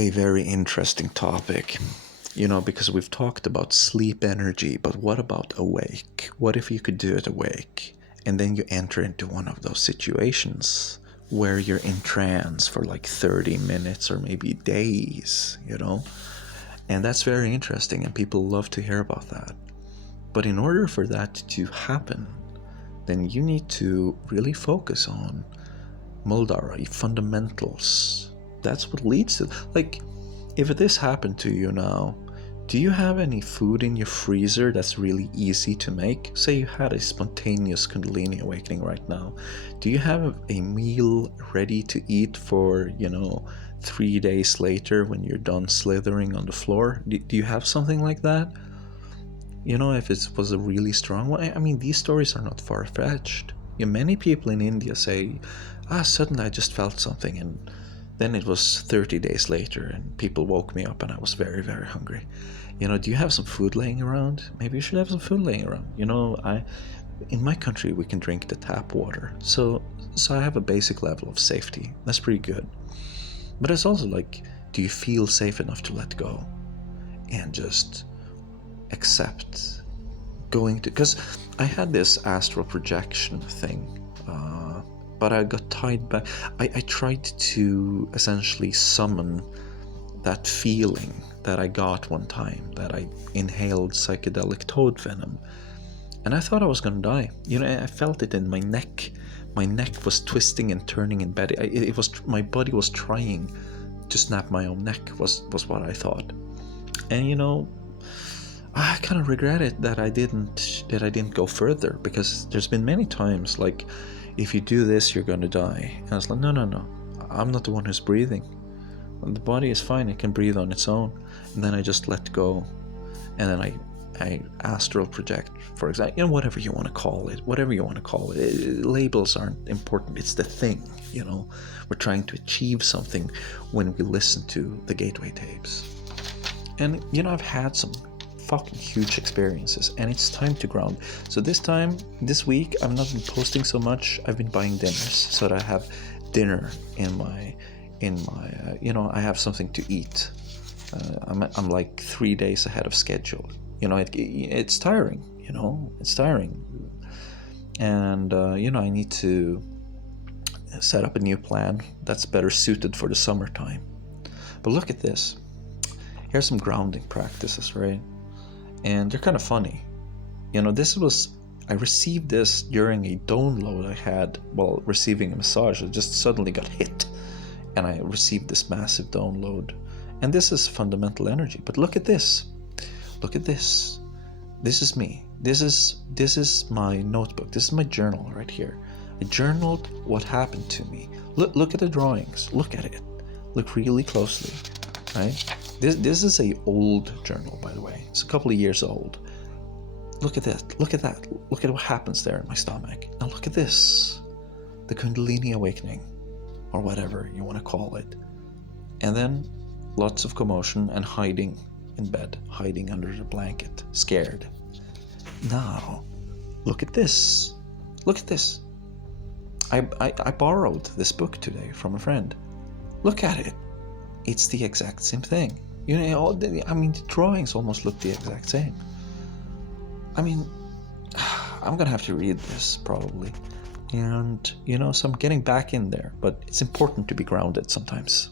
a very interesting topic, because we've talked about sleep energy, but what about awake? What if you could do it awake and then you enter into one of those situations where you're in trance for like 30 minutes or maybe days, And that's very interesting and people love to hear about that. But in order for that to happen, then you need to really focus on Muldhara, fundamentals. That's what leads to, like, if this happened to you now, do you have any food in your freezer that's really easy to make? Say you had a spontaneous Kundalini awakening right now. Do you have a meal ready to eat for, 3 days later when you're done slithering on the floor? Do you have something like that? If it was a really strong one. I mean, these stories are not far-fetched. Many people in India say, suddenly I just felt something, and then it was 30 days later and people woke me up and I was very, very hungry. Do you have some food laying around? Maybe you should have some food laying around. In my country we can drink the tap water, so I have a basic level of safety. That's pretty good. But it's also like, do you feel safe enough to let go and just accept going to, because I had this astral projection thing, but I got tied back. I tried to essentially summon that feeling that I got one time that I inhaled psychedelic toad venom, and I thought I was gonna die. I felt it in my neck. My neck was twisting and turning in bed. It was, my body was trying to snap my own neck, was what I thought. And I kind of regret it that I didn't go further, because there's been many times like, if you do this you're gonna die, and I was like, no, I'm not the one who's breathing. The body is fine, it can breathe on its own. And then I just let go, and then I astral project, for example, whatever you want to call it. Labels aren't important, it's the thing. We're trying to achieve something when we listen to the Gateway tapes. And I've had some fucking huge experiences, and it's time to ground. So this week I've not been posting so much. I've been buying dinners so that I have dinner in my I have something to eat. I'm like 3 days ahead of schedule. It's tiring. It's tiring, and I need to set up a new plan that's better suited for the summertime. But look at this. Here's some grounding practices, right? And they're kind of funny. I received this during a download I had while receiving a massage. I just suddenly got hit, and I received this massive download. And this is fundamental energy. But look at this. Look at this. This is me. This is my notebook. This is my journal right here. I journaled what happened to me. Look at the drawings. Look at it. Look really closely, right? This is a old journal, by the way. It's a couple of years old. Look at that. Look at that. Look at what happens there in my stomach. Now look at this. The Kundalini awakening, or whatever you want to call it. And then lots of commotion and hiding in bed, hiding under the blanket, scared. Now, look at this. Look at this. I borrowed this book today from a friend. Look at it. It's the exact same thing. The drawings almost look the exact same. I'm gonna have to read this probably. And, so I'm getting back in there, but it's important to be grounded sometimes.